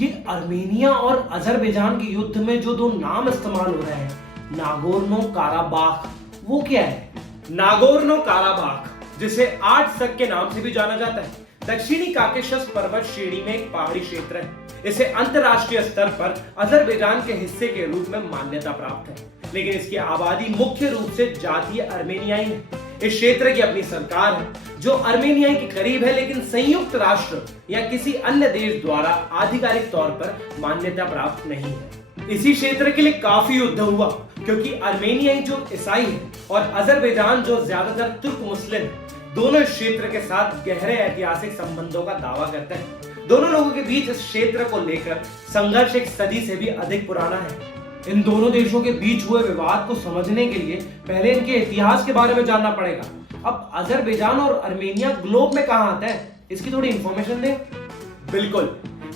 ये अर्मेनिया और अजरबैजान के युद्ध में जो दो नाम इस्तेमाल हो रहे हैं, नागोर्नो काराबाख, वो क्या है? नागोर्नो काराबाख, जिसे आर्टसक के नाम से भी जाना जाता है, दक्षिणी काकेशस पर्वत श्रेणी में एक पहाड़ी क्षेत्र है। इसे अंतरराष्ट्रीय स्तर पर अजरबैजान के हिस्से के रूप में मान्यता प्राप्त है, लेकिन इसकी आबादी मुख्य रूप से जातीय अर्मेनियाई है। इस क्षेत्र की अपनी सरकार है जो अर्मेनियाई के करीब है, लेकिन संयुक्त राष्ट्र या किसी अन्य देश द्वारा आधिकारिक तौर पर मान्यता प्राप्त नहीं है। इसी क्षेत्र के लिए काफी युद्ध हुआ, क्योंकि अर्मेनियाई जो ईसाई है और अजरबैजान जो ज्यादातर तुर्क मुस्लिम है, दोनों इस क्षेत्र के साथ गहरे ऐतिहासिक संबंधों का दावा करते हैं। दोनों लोगों के बीच इस क्षेत्र को लेकर संघर्ष एक सदी से भी अधिक पुराना है। इन दोनों देशों के बीच हुए विवाद को समझने के लिए पहले इनके इतिहास के बारे में जानना पड़ेगा। अब अजरबैजान और अर्मेनिया ग्लोब में कहां आता है, इसकी थोड़ी इंफॉर्मेशन दें। बिल्कुल,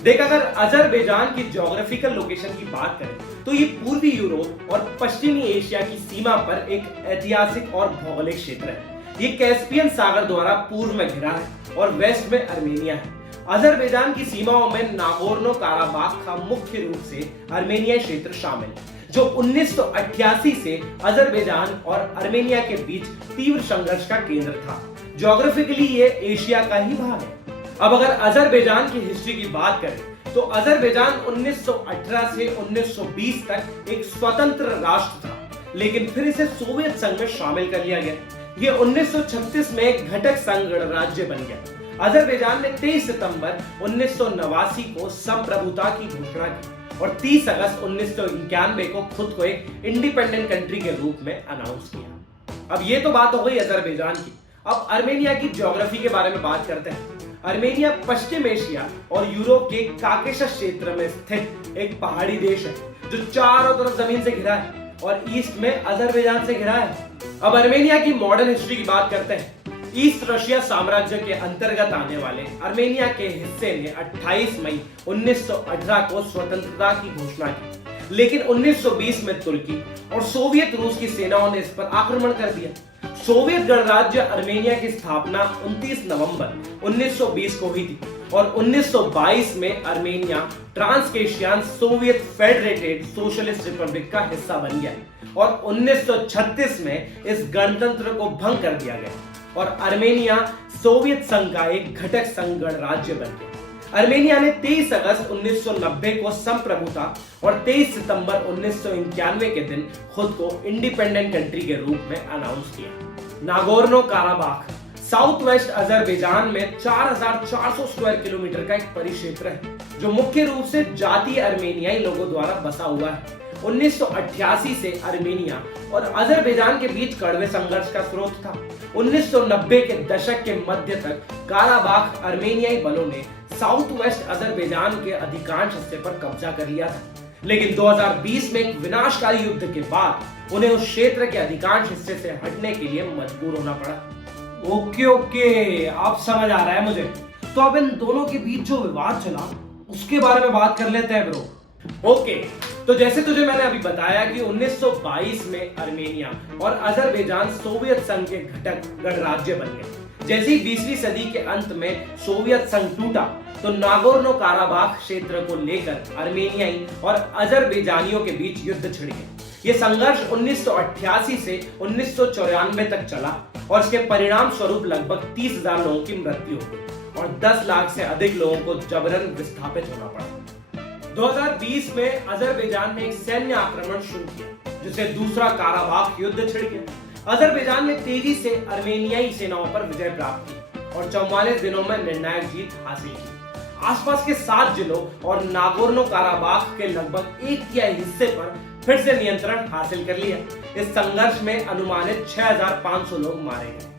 देख, अगर अजरबैजान की ज्योग्राफिकल लोकेशन की बात करें तो ये पूर्वी यूरोप और पश्चिमी एशिया की सीमा पर एक ऐतिहासिक और भौगोलिक क्षेत्र है। ये कैस्पियन सागर द्वारा पूर्व में घिरा है और वेस्ट में अर्मेनिया है। अजरबैजान की सीमाओं में नागोर्नो काराबाख का मुख्य रूप से अर्मेनियाई क्षेत्र शामिल है, जो 1988 से अजरबैजान और अर्मेनिया के बीच तीव्र संघर्ष का केंद्र था। ज्योग्राफिकली ये एशिया का ही भाग है। अब अगर अजरबैजान की हिस्ट्री की बात करें तो अजरबैजान 1918 से 1920 तक एक स्वतंत्र राष्ट्र था, लेकिन फिर इसे सोवियत संघ में शामिल कर लिया गया। ये 1936 में एक घटक संघ गणराज्य बन गया। अजरबैजान ने 23 सितंबर 1989 को संप्रभुता की घोषणा की और 30 अगस्त 1991 को खुद को एक इंडिपेंडेंट कंट्री के रूप में अनाउंस किया। अब ये तो बात हो गई अजरबैजान की। अब अर्मेनिया की ज्योग्राफी के बारे में बात करते हैं। अर्मेनिया पश्चिम एशिया और यूरोप के काकेशस क्षेत्र में स्थित एक पहाड़ी देश है, जो चारों तरफ जमीन से घिरा है और ईस्ट में अजरबैजान से घिरा है। अब अर्मेनिया की मॉडर्न हिस्ट्री की बात करते हैं। ईस्ट रशिया साम्राज्य के अंतर्गत आने वाले अर्मेनिया के हिस्से ने 28 मई 1918 को स्वतंत्रता की घोषणा की, लेकिन 1920 में तुर्की और सोवियत रूस की सेनाओं ने इस पर आक्रमण कर दिया। सोवियत गणराज्य अर्मेनिया की स्थापना 29 नवंबर 1920 को हुई थी और 1922 में Armenia Transcaucasian Soviet Federated Socialist Republic का हिस्सा बन गया और 1936 में इस गणतंत्र को भंग कर दिया गया और अर्मेनिया सोवियत संघ का एक घटक संघ गणराज्य बन गया। अर्मेनिया ने 23 अगस्त 1990 को संप्रभुता और 23 सितंबर 1991 के दिन खुद को इंडिपेंडेंट कंट्री के रूप में अनाउंस किया। Nagorno Karabakh south west Azerbaijan में 4400 स्क्वायर किलोमीटर का एक परिक्षेत्र है, जो मुख्य रूप से जातीय अर्मेनियाई लोगों द्वारा बसा हुआ है। 1988 से अर्मेनिया और अजरबैजान के बीच कड़वे संघर्ष का स्रोत था। 1990 के दशक के मध्य तक काराबाख अर्मेनियाई बलों ने साउथ वेस्ट अजरबैजान के अधिकांश हिस्से पर कब्जा कर लिया था, लेकिन 2020 में एक विनाशकारी युद्ध के बाद उन्हें उस क्षेत्र के अधिकांश हिस्से से हटने के लिए मजबूर होना पड़ा। ओके, आप समझ आ रहा है मुझे। तो अब इन दोनों के बीच जो विवाद चला उसके बारे में बात कर लेते हैं ब्रो। ओके, तो जैसे तुझे मैंने अभी बताया कि 1922 में अर्मेनिया और अजरबैजान सोवियत संघ के घटक गणराज्य बन गए। जैसे ही 20वीं सदी के अंत में सोवियत संघ टूटा तो नागोर्नो काराबाख क्षेत्र को लेकर अर्मेनियाई और अजरबैजानियों के बीच युद्ध छिड़ गया। यह संघर्ष 1988 से 1994 तक चला और इसके परिणाम स्वरूप लगभग 30,000 लोगों की मृत्यु हो गई और 10 लाख से अधिक लोगों को जबरन विस्थापित होना पड़ा। 2020 में अजरबैजान ने एक सैन्य आक्रमण शुरू किया, जिससे दूसरा काराबाख युद्ध छिड़ गया। अजरबैजान ने तेजी से अर्मेनियाई सेनाओं पर विजय प्राप्त की और 44 दिनों में निर्णायक जीत हासिल की। आसपास के 7 जिलों और नागोर्नो काराबाख के लगभग 1/3 हिस्से पर फिर से नियंत्रण हासिल कर लिया। इस संघर्ष में अनुमानित 6500 लोग मारे गए।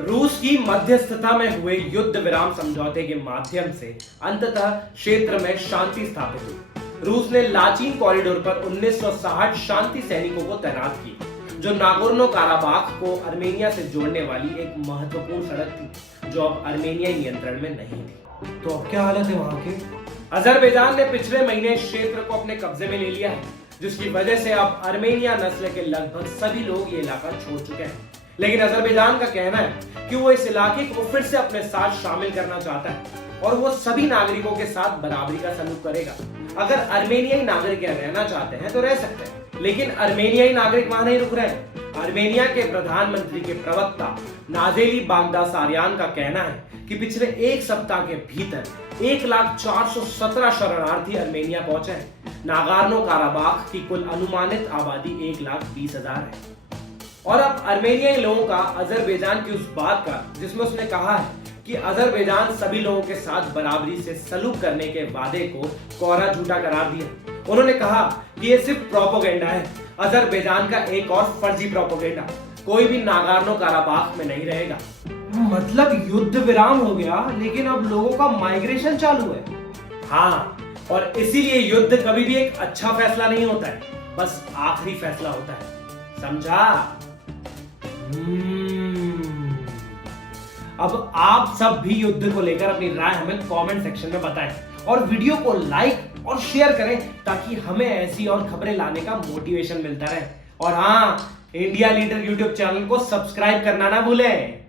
रूस की मध्यस्थता में हुए युद्ध विराम समझौते के माध्यम से अंततः क्षेत्र में शांति स्थापित हुई। रूस ने लाचीन कॉरिडोर पर 1960 शांति सैनिकों को तैनात किया, जो नागोर्नो काराबाख को अर्मेनिया से जोड़ने वाली एक महत्वपूर्ण सड़क थी, जो अब अर्मेनियाई नियंत्रण में नहीं थी। तो अब क्या हालत है वहां की? अजरबैजान ने पिछले महीने इस क्षेत्र को अपने कब्जे में ले लिया है, जिसकी वजह से अब अर्मेनिया नस्ल के लगभग सभी लोग ये इलाका छोड़ चुके हैं। लेकिन अजरबैजान का कहना है कि वो इस इलाके को फिर से अपने साथ शामिल करना चाहता है। और वो सभी नागरिकों के साथ बराबरी का सलूक करेगा। अगर अर्मेनियाई नागरिक रहना चाहते हैं तो रह सकते हैं, लेकिन अर्मेनियाई नागरिक वहां नहीं रुक रहे हैं। अर्मेनिया के प्रधानमंत्री के प्रवक्ता नाजेली बागदासारियान का कहना है कि पिछले एक सप्ताह के भीतर 1,417,000 शरणार्थी अर्मेनिया पहुंचे हैं। नागोर्नो काराबाख की कुल अनुमानित आबादी 1,20,000 है। और अब अर्मेनियाई लोगों का अजरबैजान की उस बात का जिसमें उसने कहा है कि अजरबैजान सभी लोगों के साथ बराबरी से सलूक करने के वादे को कोरा झूठा करार दिया। उन्होंने कहा कि ये सिर्फ प्रोपेगेंडा है, अजरबैजान का एक और फर्जी प्रोपेगेंडा। कोई भी नागोर्नो काराबाख में नहीं रहेगा। मतलब युद्ध विराम हो गया, लेकिन अब लोगों का माइग्रेशन चालू है। हाँ, और इसीलिए युद्ध कभी भी एक अच्छा फैसला नहीं होता है, बस आखिरी फैसला होता है। समझा? अब आप सब भी युद्ध को लेकर अपनी राय हमें कमेंट सेक्शन में बताएं और वीडियो को लाइक और शेयर करें ताकि हमें ऐसी और खबरें लाने का मोटिवेशन मिलता रहे। और हाँ, इंडिया लीडर यूट्यूब चैनल को सब्सक्राइब करना ना भूलें।